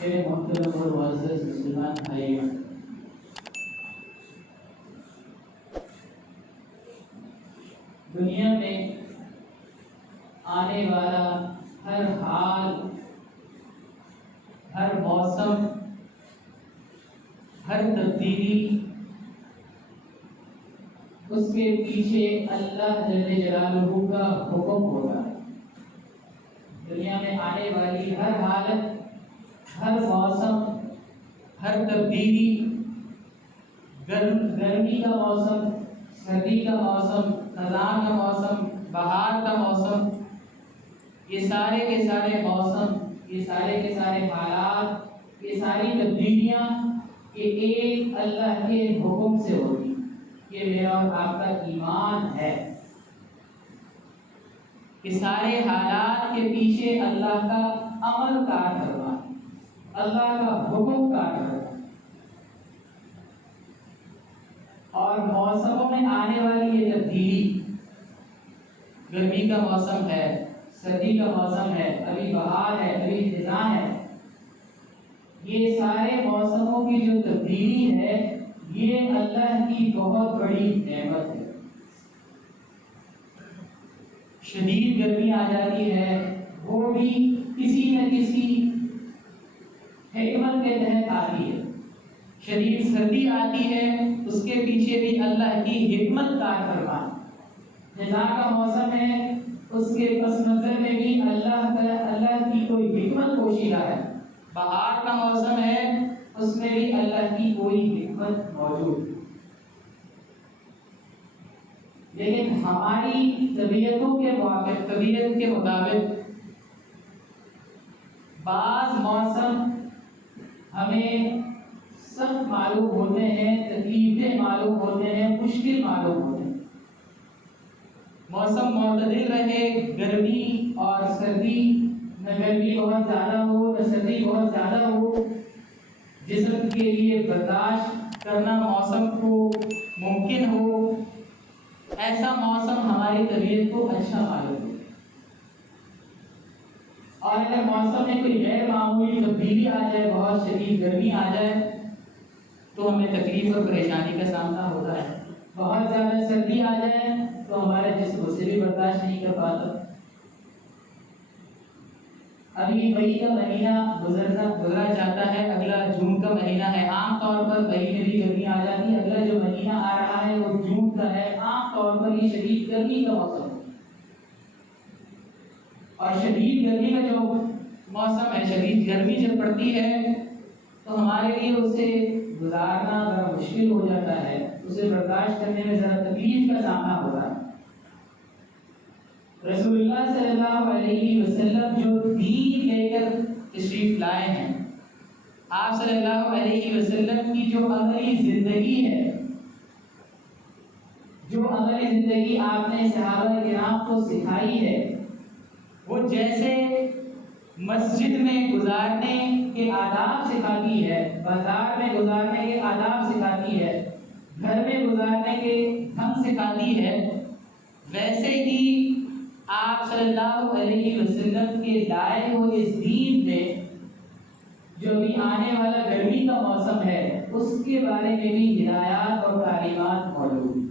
میرے محترم اور معزز مسلمان بھائیوں، دنیا میں آنے والا ہر حال، ہر موسم، ہر تبدیلی، اس کے پیچھے اللہ جل جلالہ کا حکم ہوتا ہے۔ دنیا میں آنے والی ہر حالت، ہر موسم، ہر تبدیلی، گرمی کا موسم، سردی کا موسم، خزاں کا موسم، بہار کا موسم، یہ سارے کے سارے موسم، یہ سارے کے سارے حالات، یہ ساری تبدیلیاں یہ ایک اللہ کے حکم سے ہوتی۔ یہ میرا اور آپ کا ایمان ہے کہ سارے حالات کے پیچھے اللہ کا عمل کار کرنا، اللہ کا حکم کار کرنا۔ اور موسموں میں آنے والی یہ تبدیلی، گرمی کا موسم ہے، سردی کا موسم ہے، ابھی بہار ہے، ابھی خزاں ہے، یہ سارے موسموں کی جو تبدیلی ہے یہ اللہ کی بہت بڑی نعمت ہے۔ شدید گرمی آ جاتی ہے، وہ بھی کسی نہ کسی حکمت کے تحت آتی ہے۔ شدید سردی آتی ہے، اس کے پیچھے بھی اللہ کی حکمت کار فرمان۔ خزاں کا موسم ہے، اس کے پس منظر میں بھی اللہ کی کوئی حکمت پوشیدہ ہے۔ بہار کا موسم ہے، اس میں بھی اللہ کی کوئی حکمت موجود ہے۔ لیکن ہماری طبیعتوں کے موافق، طبیعت کے مطابق بعض موسم ہمیں سخت معلوم ہوتے ہیں، تکلیفیں معلوم ہوتے ہیں، مشکل معلوم ہوتے ہیں۔ موسم معتدل رہے، گرمی اور سردی، نہ گرمی بہت زیادہ ہو نہ سردی بہت زیادہ ہو، جسم کے لیے برداشت کرنا موسم کو ممکن ہو، ایسا موسم ہماری طبیعت کو اچھا معلوم ہو۔ اور اگر موسم میں کوئی غیر معمولی تبدیلی آ جائے، بہت شدید گرمی آ جائے، تو ہمیں تکلیف اور پریشانی کا سامنا ہوتا ہے۔ بہت زیادہ سردی آ جائے تو ہمارا جسم اسے بھی برداشت نہیں کر پاتا۔ ابھی مئی کا مہینہ گزرا جاتا ہے، اگلا جون کا مہینہ ہے۔ عام طور پر مئی میں بھی گرمی آ جاتی ہے، اگلا جو مہینہ آ رہا ہے وہ جون کا ہے۔ عام طور پر یہ شدید گرمی کا موسم ہے، اور شدید گرمی کا جو موسم ہے، شدید گرمی جب پڑتی ہے تو ہمارے لیے اسے گزارنا ذرا مشکل ہو جاتا ہے، اسے برداشت کرنے میں ذرا تکلیف کا سامنا ہوتا ہے۔ رسول اللہ صلی اللہ علیہ وسلم جو دین لے کر تشریف لائے ہیں، آپ صلی اللہ علیہ وسلم کی جو عملی زندگی ہے، جو عملی زندگی آپ نے صحابہ کرام کو سکھائی ہے، وہ جیسے مسجد میں گزارنے کے آداب سکھاتی ہے، بازار میں گزارنے کے آداب سکھاتی ہے، گھر میں گزارنے کے ڈھنگ سکھاتی ہے، ویسے ہی آپ صلی اللہ علیہ وسلم کے لائے ہوئے اس دین میں جو بھی آنے والا گرمی کا موسم ہے، اس کے بارے میں بھی ہدایات اور تعلیمات موجود ہیں۔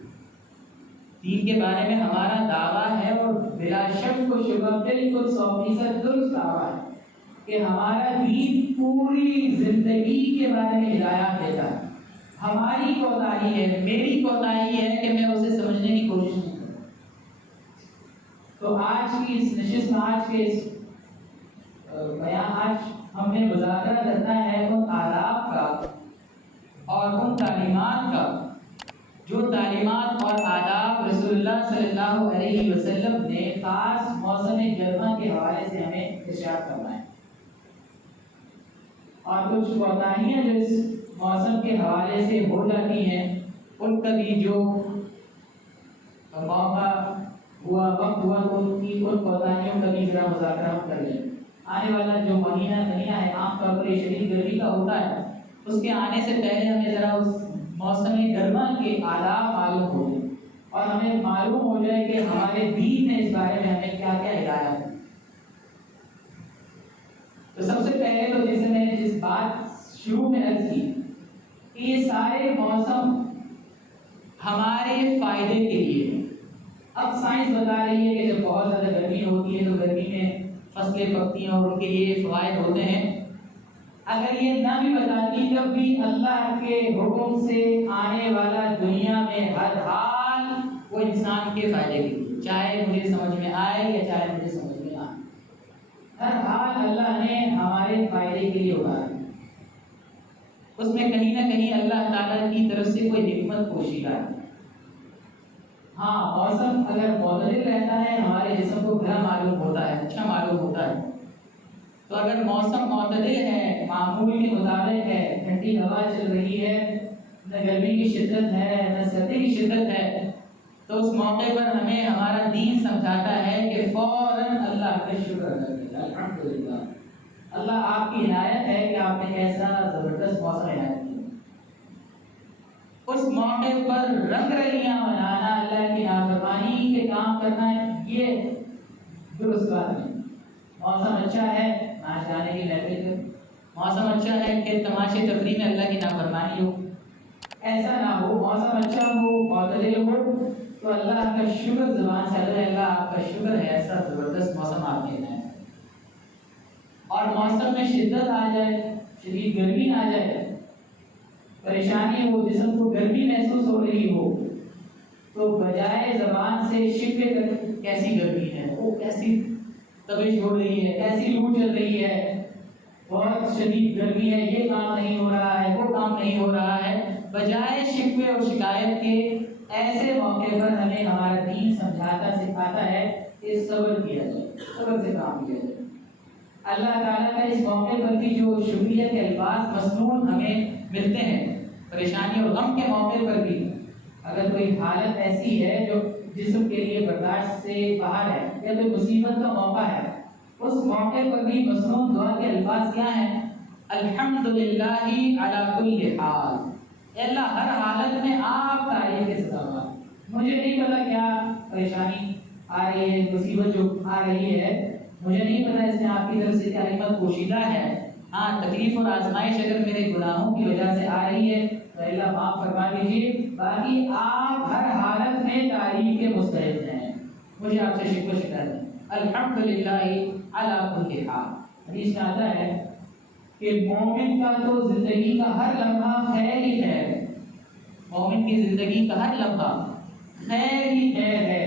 دین کے بارے میں ہمارا دعویٰ ہے، اور بلا شک و شبہ بالکل 100% درست دعویٰ ہے کہ ہمارا دین پوری زندگی کے بارے میں ہدایات دیتا ہے۔ ہماری کوتاہی ہے، میری کوتاہی ہے کہ میں اسے سمجھنے کی کوشش نہیں کرتا۔ تو آج کی اس نشست میں، آج کے اس بیان، آج ہم نے مذاکرہ کرنا ہے ان آداب کا اور ان تعلیمات کا، جو تعلیمات اور آداب رسول اللہ صلی اللہ علیہ وسلم نے خاص موسم گرما کے حوالے سے ہمیں ارشاد کرنا ہے، اور کچھ کوتاہیاں جو اس موسم کے حوالے سے ہو جاتی ہیں، ان کا بھی جو موقع ہوا، وقت ہوا، تو ان کوتاہیوں کا بھی ذرا مذاکرہ ہم کر لیں۔ آنے والا جو مہینہ ہے، عام طور پر یہ شدید گرمی کا ہوتا ہے، اس کے آنے سے پہلے ہمیں ذرا اس موسم گرما کے آداب معلوم ہو جائے، اور ہمیں معلوم ہو جائے کہ ہمارے دین نے اس بارے میں ہمیں کیا کیا ہدایت ہے۔ تو سب سے پہلے تو جس بات شروع میں عرض کی کہ یہ سارے موسم ہمارے فائدے کے لیے. اب سائنس بتا رہی ہے کہ جب بہت زیادہ گرمی ہوتی ہے تو گرمی میں فصلیں پکتی ہیں اور ان کے یہ فوائد ہوتے ہیں. اگر یہ نہ بھی بتاتی تب بھی اللہ کے حکم سے آنے والا دنیا میں ہر حال وہ انسان کے فائدے کے لیے، چاہے مجھے سمجھ میں آئے یا چاہے مجھے سمجھ میں نہ آئے، ہر حال اللہ نے ہمارے فائدے کے لیے اتارا. اس میں کہیں نہ کہیں اللہ تعالیٰ کی طرف سے کوئی حکمت پوشیدہ ہے. ہاں، موسم اگر معتدل رہتا ہے ہمارے جسم کو بھلا معلوم ہوتا ہے، اچھا معلوم ہوتا ہے. تو اگر موسم معتدل ہے، معمول کے مطابق ہے، ٹھنڈی ہوا چل رہی ہے، نہ گرمی کی شدت ہے نہ سردی کی شدت ہے، تو اس موقع پر ہمیں ہمارا دین سمجھاتا ہے کہ فوراً اللہ کا شکر ادا کریں. الحمدللہ، اللہ آپ کی عنایت ہے کہ آپ نے ایسا زبردست موسم عنایت کیا. اس موقع پر رنگ رلیاں منانا، اللہ کی نافرمانی کے کام کرنا، یہ درست بات نہیں. موسم اچھا ہے، ناچ گانے کی محفل کرو. موسم اچھا ہے کہ تماشے تفریح میں اللہ کی نافرمانی ہو، ایسا نہ ہو. موسم اچھا ہو، معتدل ہو تو اللہ کا شکر زبان سے ادا. اللہ آپ کا شکر ہے، ایسا زبردست موسم آپ نے عنایت. اور موسم میں شدت آ جائے، شدید گرمی آ جائے، پریشانی ہو، جسم کو گرمی محسوس ہو رہی ہو، تو بجائے زبان سے شکوے کر کیسی گرمی ہے، وہ کیسی تبش ہو رہی ہے، کیسی لو چل رہی ہے، بہت شدید گرمی ہے، یہ کام نہیں ہو رہا ہے، وہ کام نہیں ہو رہا ہے، بجائے شکوے اور شکایت کے ایسے موقع پر ہمیں ہمارا دین سمجھاتا سکھاتا ہے کہ صبر کیا جائے، صبر سے کام کیا جائے. اللہ تعالیٰ کا اس موقع پر بھی جو شکریہ کے الفاظ مسنون ہمیں ملتے ہیں، پریشانی اور غم کے موقع پر بھی اگر کوئی حالت ایسی ہے جو جسم کے لیے برداشت سے باہر ہے یا کوئی مصیبت کا موقع ہے، اس موقع پر بھی مسنون دعا کے الفاظ کیا ہیں؟ الحمدللہ علی کل حال. اے اللہ، ہر حالت میں آپ تعریف کے سزاوار. مجھے نہیں پتا کیا پریشانی آ رہی ہے، مصیبت جو آ رہی ہے، مجھے نہیں پتا اس میں آپ کی طرف سے کیا حکمت پوشیدہ ہے. ہاں، تکلیف اور آزمائش اگر میرے گناہوں کی وجہ سے آ رہی ہے تو اللہ معاف فرما دیجیے. باقی آپ ہر حالت میں تعریف کے مستحق ہیں، مجھے آپ سے شکر شکایت ہے. الحمدللہ علی کل حال. حدیث میں آتا ہے کہ مومن کا تو زندگی کا ہر لمحہ خیر ہی خیر ہے. مومن کی زندگی کا ہر لمحہ خیر ہی خیر ہے.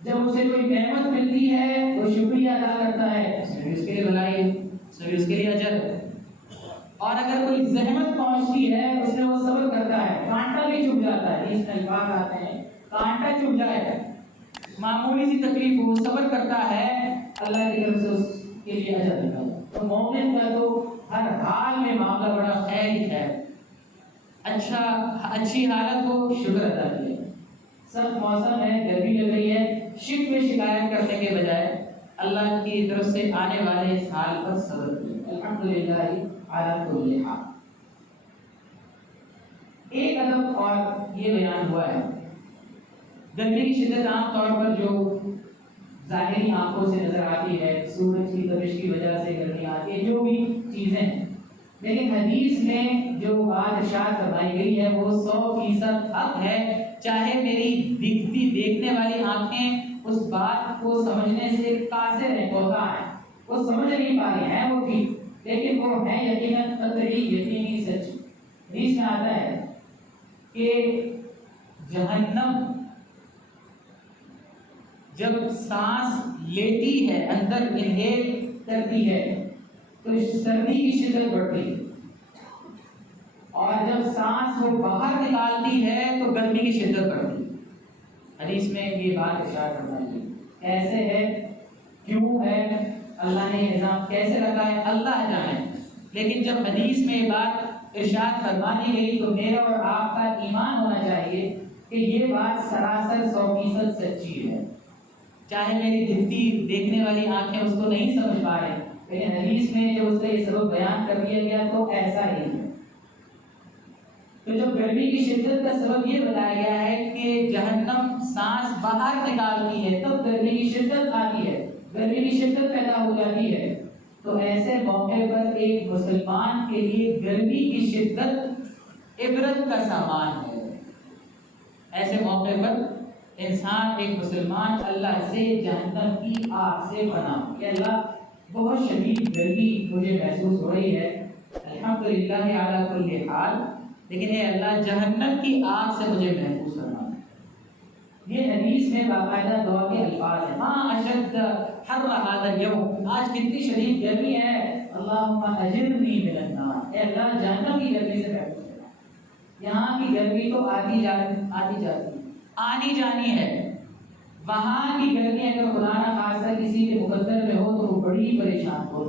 جب اسے کوئی نعمت ملتی ہے وہ شکریہ ادا کرتا ہے، اس کے لیے بھلائی، اس کے لیے اجر. اور اگر کوئی زحمت پہنچتی ہے اس میں وہ صبر کرتا ہے، کانٹا بھی چبھ جاتا ہے. اس میں الفاظ آتے ہیں کانٹا چبھ جائے، معمولی سی تکلیف ہو، صبر کرتا ہے، اللہ کی طرف سے اس کے لیے اجر ملتا ہے. تو مومن کا تو ہر حال میں معاملہ بڑا خیر ہی خیر. اچھی حالت ہو، شکر ادا کیے. سخت موسم ہے، گرمی لگ رہی ہے، شکوے شکایت کرنے کے بجائے اللہ کی طرف سے آنے والے اس حال پر صبر کیے. الحمدللہ علی کل حال. ایک ادب اور یہ بیان ہوا ہے، گرمی کی شدت عام طور پر جو ظاہری آنکھوں سے نظر آتی ہے، سورج کی تپش کی وجہ سے گرمی آتی ہے، جو بھی چیزیں ہیں، لیکن حدیث میں جو بات ارشاد فرمائی گئی ہے وہ 100% حق ہے. چاہے میری دیکھنے والی آنکھیں اس بات کو سمجھنے سے قاصر ہیں، کوتا ہیں، وہ سمجھ نہیں پا رہی ہیں، وہ ٹھیک، لیکن وہ ہے یقیناً قطعی یقینی سچ. حدیث میں آتا ہے کہ جہنم جب سانس لیتی ہے، اندر انہیل کرتی ہے تو سردی کی شدت بڑھتی ہے، اور جب سانس وہ باہر نکالتی ہے تو گرمی کی شدت بڑھتی ہے. حدیث میں یہ بات ارشاد فرمائی ہے. کیسے ہے، کیوں ہے، اللہ نے نظام کیسے رکھا ہے، اللہ جانے. لیکن جب حدیث میں یہ بات ارشاد فرمانی گئی تو میرا اور آپ کا ایمان ہونا چاہیے کہ یہ بات سراسر 100% سچی ہے. چاہے میری دیکھنے والی آنکھیں اس کو نہیں سمجھ پا رہے، لیکن حدیث میں جو اس کا یہ سبب بیان کر دیا گیا تو ایسا ہی ہے. تو جب گرمی کی شدت کا سبب یہ بتایا گیا ہے کہ جہنم سانس باہر نکالتی ہے تب گرمی کی شدت آتی ہے، گرمی کی شدت پیدا ہو جاتی ہے. تو ایسے موقع پر ایک مسلمان کے لیے گرمی کی شدت عبرت کا سامان ہے۔ ایسے موقع پر انسان ایک مسلمان اللہ سے جہنم کی آگ سے پناہ کہ اللہ بہت شدید گرمی مجھے محسوس ہو رہی ہے، الحمدللہ علی کل حال، لیکن اے اللہ جہنم کی آگ سے مجھے محفوظ کرنا۔ یہ حدیث میں باقاعدہ دعا کے الفاظ ہیں، ما اشد حر هذا اليوم، آج کتنی شدید گرمی ہے، اللہم اجرنی من النار، اے اللہ جہنم کی گرمی سے محفوظ کرنا۔ یہاں کی گرمی تو آتی جاتی آنی جانی ہے، وہاں کی گرمی اگر خدا نہ خاصہ کسی کے مقدر میں ہو تو وہ بڑی پریشان ہو۔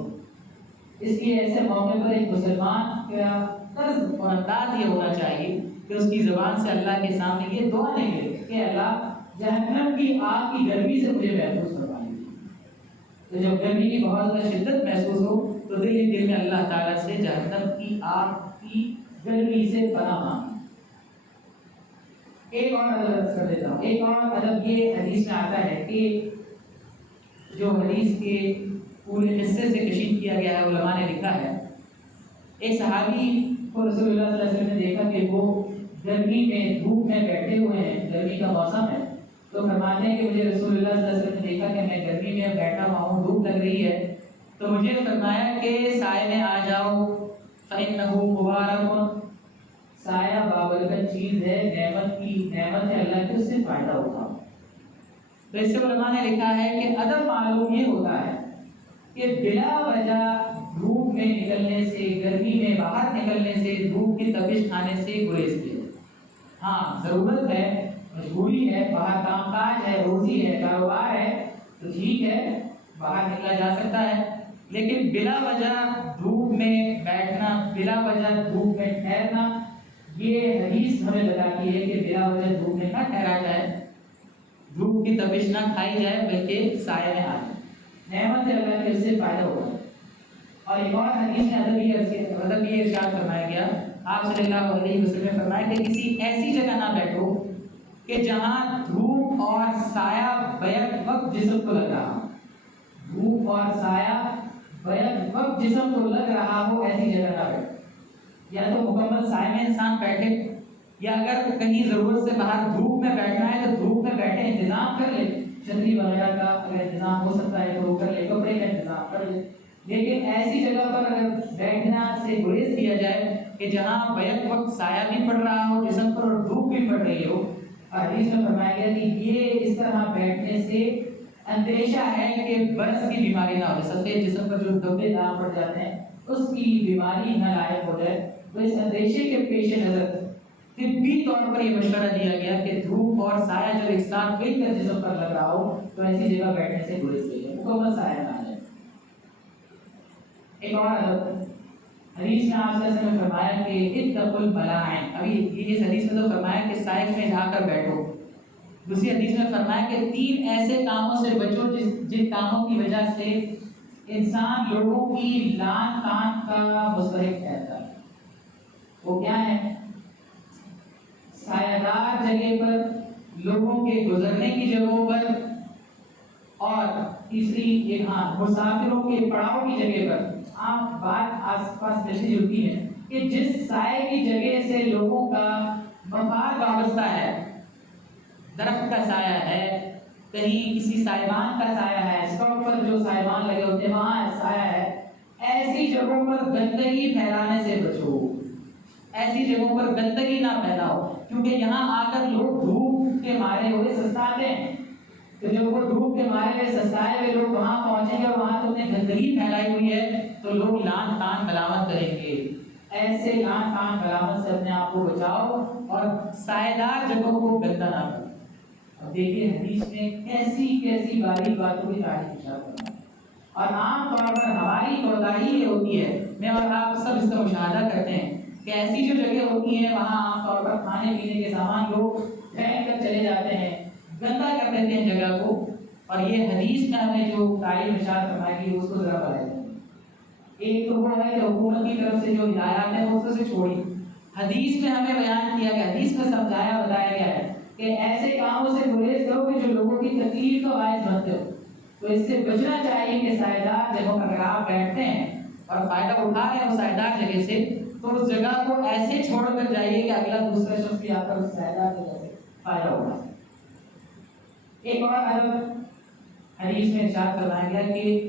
اس لیے ایسے موقع پر ایک مسلمان کا طرز اور انداز یہ ہونا چاہیے کہ اس کی زبان سے اللہ کے سامنے یہ دعا نہیں لے کہ اللہ جہنم کی آگ کی گرمی سے مجھے محفوظ کروائیں۔ تو جب گرمی کی بہت زیادہ شدت محسوس ہو تو دل میں اللہ تعالیٰ سے جہنم کی آگ کی گرمی سے پناہ مانگیں۔ ایک اور ادب کر دیتا ہوں، ایک اور ادب یہ حدیث میں آتا ہے کہ جو حدیث کے پورے حصے سے کشید کیا گیا ہے، علماء نے لکھا ہے ایک صحابی کو رسول اللہ صلی اللہ علیہ وسلم نے دیکھا کہ وہ گرمی میں دھوپ میں بیٹھے ہوئے ہیں، گرمی کا موسم ہے، تو فرماتے ہیں کہ مجھے رسول اللہ صلی اللہ علیہ وسلم نے دیکھا کہ میں گرمی میں بیٹھا ہوا ہوں، دھوپ لگ رہی ہے، تو مجھے فرمایا کہ سائے میں آ جاؤ، فَإِنَّهُ مُبَارَكٌ، سایہ بابرکت چیز ہے، نعمت ہے اللہ کی، اس سے فائدہ ہوگا۔ تو اس سے علماء نے لکھا ہے کہ ادب معلوم یہ ہوتا ہے کہ بلا وجہ دھوپ میں نکلنے سے، گرمی میں باہر نکلنے سے، دھوپ کی تپش کھانے سے گریز کیے۔ ہاں ضرورت ہے، مجبوری ہے، باہر کام کاج ہے، روزی ہے، کاروبار ہے، تو ٹھیک ہے باہر نکلا جا سکتا ہے، لیکن بلا وجہ دھوپ میں بیٹھنا، بلا وجہ دھوپ میں ٹھہرنا، یہ حدیث ہمیں بتاتی ہے کہ بلا وجہ دھوپ میں نہ ٹھہرا جائے، دھوپ کی تپش نہ کھائی جائے، بلکہ سائے میں آ جائے، نعمت اللہ کے اس سے فائدہ ہوگا۔ اور ایک اور حدیث میں ادب یہ ارشاد فرمایا گیا، آپ صلی اللہ علیہ وسلم نے فرمایا کہ کسی ایسی جگہ نہ بیٹھو کہ جہاں دھوپ اور سایہ بیک وقت جسم کو لگ رہا ہو، دھوپ اور سایہ بیک وقت جسم کو لگ رہا ہو، ایسی جگہ نہ بیٹھو۔ یا تو مکمل سائے میں انسان بیٹھے، یا اگر کہیں ضرورت سے باہر دھوپ میں بیٹھنا ہے تو دھوپ میں بیٹھے، انتظام کر لے، چھتری وغیرہ کا اگر انتظام ہو سکتا ہے تو وہ کر لے، کپڑے کا انتظام کر لے، لیکن ایسی جگہ پر اگر بیٹھنا سے گریز کیا جائے کہ جہاں بیک وقت سایہ بھی پڑ رہا ہو جسم پر اور دھوپ بھی پڑ رہی ہو۔ حدیث میں فرمایا گیا کہ یہ اس طرح بیٹھنے سے اندیشہ ہے کہ برس کی بیماری نہ ہو، سفید جسم پر جو دبے داغ پڑ جاتے ہیں اس کی بیماری نہ لاحق ہو جائے۔ تو اس اندیشے کے پیش نظر طبی طور پر یہ مشورہ دیا گیا کہ دھوپ اور سایہ جب ایک ساتھ مل کر جسم پر لگ رہا ہو تو ایسی جگہ بیٹھنے سے گریز کیجیے، مکمل سایہ نہ آ جائے۔ ایک اور حدیث میں آپ سے فرمایا کہ اتقوا الملاعن، ابھی اس حدیث میں تو فرمایا کہ سائے میں جا کر بیٹھو، دوسری حدیث میں فرمایا کہ 3 ایسے کاموں سے بچو جن کاموں کی وجہ سے انسان لوگوں کی لعن طعن کا مستحق ٹھہرتا ہے۔ وہ کیا ہے؟ سایہ دار جگہ پر، لوگوں کے گزرنے کی جگہوں پر، اور تیسری مسافروں کے پڑاؤ کی جگہ پر۔ آپ بات آس پاس ملتی جلتی ہے کہ جس سائے کی جگہ سے لوگوں کا مفاد وابستہ ہے، درخت کا سایہ ہے، کہیں کسی سائبان کا سایہ ہے، اسٹاپ پر جو سائبان لگے ہوتے ہیں وہاں سایہ ہے، ایسی جگہوں پر گندگی پھیلانے سے بچو، ایسی جگہوں پر گندگی نہ پھیلاؤ، کیونکہ یہاں آ کر لوگ دھوپ کے مارے ہوئے سستاتے ہیں، تو جب وہ دھوپ کے مارے ہوئے سستائے ہوئے لوگ وہاں پہنچیں گے اور وہاں تم نے گندگی پھیلائی ہوئی ہے تو لوگ لعن طعن ملامت کریں گے۔ ایسے لعن طعن ملامت سے اپنے آپ کو بچاؤ اور سایہ دار جگہوں کو گندا نہ کرو۔ اب دیکھیے حدیث میں کیسی باریک باتوں کی تعریف ارشاد کرنا ہے، اور عام طور پر ہماری کوتاہی یہ ہوتی ہے، میں اور آپ سب اس کا مشاہدہ کرتے ہیں کہ ایسی جو جگہ ہوتی ہیں وہاں عام طور پر کھانے پینے کے سامان لوگ پھینک کر چلے جاتے ہیں، گندا کر دیتے ہیں جگہ کو، اور یہ حدیث میں ہمیں جو تعلیم ارشاد فرمائی گئی اس کو ذرا بتائیں۔ ایک تو وہ ہے کہ حکومت کی طرف سے جو ہدایات ہیں وہ اس سے چھوڑی، حدیث میں ہمیں بیان کیا گیا، حدیث میں سمجھایا بتایا گیا ہے کہ ایسے کاموں سے گریز کرو کہ جو لوگوں کی تکلیف تو باعث بنتے ہو۔ تو اس سے بچنا چاہیے کہ سائیدار جگہوں پر اگر آپ بیٹھتے ہیں اور فائدہ اٹھا رہے ہیں اس سائیدار جگہ سے، تو اس جگہ کو ایسے چھوڑ کر جائیے کہ اگلا دوسرا شخص بھی آ کر اس سائیدار جگہ سے فائدہ اٹھا سکے۔ ایک اور ادب حدیث میں ارشاد فرمایا گیا کہ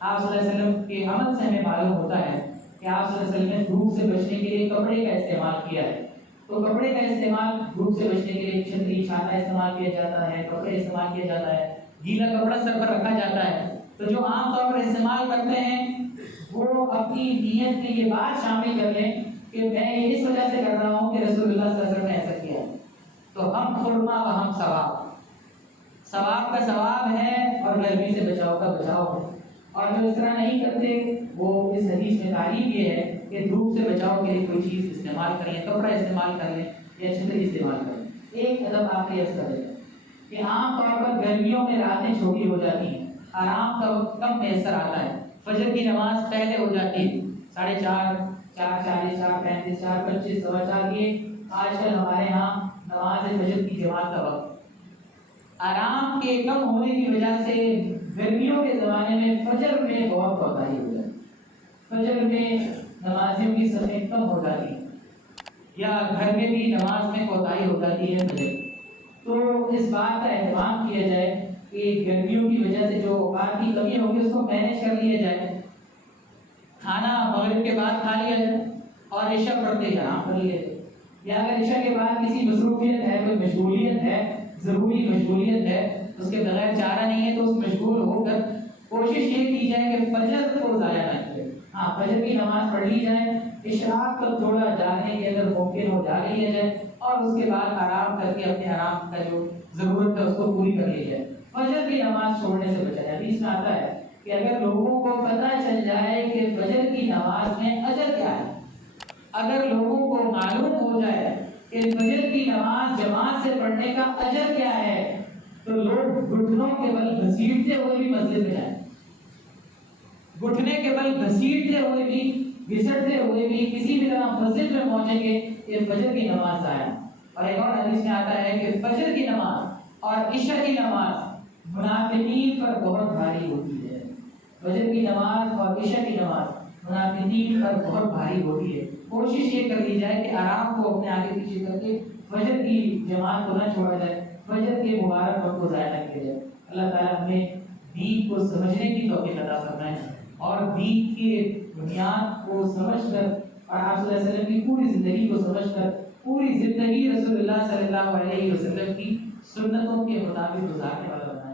آپ صلی اللہ علیہ وسلم کے عمل سے ہمیں معلوم ہوتا ہے کہ آپ صلی اللہ علیہ وسلم نے دھوپ سے بچنے کے لیے کپڑے کا استعمال کیا ہے۔ تو کپڑے کا استعمال دھوپ سے بچنے کے لیے چھتری چھاتا استعمال کیا جاتا ہے، کپڑے استعمال کیا جاتا ہے، گیلا کپڑا سر پر رکھا جاتا ہے۔ تو جو عام طور پر استعمال کرتے ہیں وہ اپنی نیت میں یہ بات شامل کر لیں کہ میں یہ اس وجہ سے کر رہا ہوں کہ رسول اللہ صلی اللہ علیہ وسلم نے ایسا کیا ہے۔ تو ہم خرما و ہم ثواب، ثواب کا ثواب ہے اور گرمی سے بچاؤ کا بچاؤ ہے۔ اور جو اس طرح نہیں کرتے وہ اس حدیث میں تعلیم یہ ہے کہ دھوپ سے بچاؤ کے لیے کوئی چیز استعمال کر لیں، کپڑا استعمال کر لیں یا چھتری استعمال کر لیں۔ ایک ادب آپ یہ کر دیں کہ عام طور پر گرمیوں میں راتیں چھوٹی ہو جاتی ہیں، آرام کا وقت کم میسر آتا ہے، فجر کی نماز پہلے ہو جاتی ہے 4:30، 4:40، 4:35، 4:25، 4:15، یہ آج کل ہمارے ہاں نماز فجر کی جماعت کا وقت۔ آرام کے کم ہونے کی وجہ سے گرمیوں کے زمانے میں فجر میں بہت کوتاہی ہو جاتی ہے، فجر میں نمازیوں کی صفیں کم ہو جاتی ہیں، یا گھر میں بھی نماز میں کوتاہی ہو جاتی ہے فجر۔ تو اس بات کا اہتمام کیا جائے کہ گرمیوں کی وجہ سے جو اوقات کی کمی ہوگی اس کو مینیج کر لیا جائے، کھانا مغرب کے بعد کھا لیا جائے اور عشاء پڑھتے ہی آرام کر لیا جائے، یا اگر عشاء کے بعد کسی مصروفیت ہے، کوئی مشغولیت ہے، ضروری مشغولیت ہے، اس کے بغیر چارہ نہیں ہے، تو اس مشغول ہو کر کوشش یہ کی جائے کہ فجر کو ضائع نہ کرے۔ ہاں، فجر کی نماز پڑھ لی جائے، اشراق کو تھوڑا جانے کی اگر ممکن ہو جا لیا جائے، اور اس کے بعد آرام کر کے اپنے آرام کا جو ضرورت ہے اس کو پوری کر لی جائے۔ فجر کی نماز چھوڑنے سے بچا جائے۔ حدیث میں آتا ہے کہ اگر لوگوں کو پتہ چل جائے کہ فجر کی نماز میں اجر کیا ہے، اگر لوگوں کو معلوم ہو جائے کہ فجر کی نماز جماعت سے پڑھنے کا اجر کیا ہے، تو لوگ گھٹنوں کے بل گھسیٹتے ہوئے بھی مسجد میں جائیں، گھٹنے کے بل گھسیٹتے ہوئے بھی، گھسٹتے ہوئے بھی کسی بھی طرح مسجد میں پہنچیں گے کہ فجر کی نماز آیا۔ اور ایک اور حدیث میں آتا ہے کہ فجر کی نماز اور عشاء کی نماز منافقین پر بہت بھاری ہوتی ہے۔ فجر کی نماز اور عشاء کی نماز منافقین پر بہت بھاری ہوتی ہے۔ کوشش یہ کر لی جائے کہ آرام کو اپنے آگے پیچھے کر کے فجر کی جماعت کو نہ چھوڑا جائے، فجر کے مبارک وقت کو ضائع نہ کیا جائے۔ اللہ تعالیٰ ہمیں دین کو سمجھنے کی توفیق عطا فرمائے اور دین کے بنیاد کو سمجھ کر اور آپ صلی اللہ علیہ وسلم کی پوری زندگی کو سمجھ کر پوری زندگی رسول اللہ صلی اللہ علیہ وسلم کی سنتوں کے مطابق گزارنے والا بنائے۔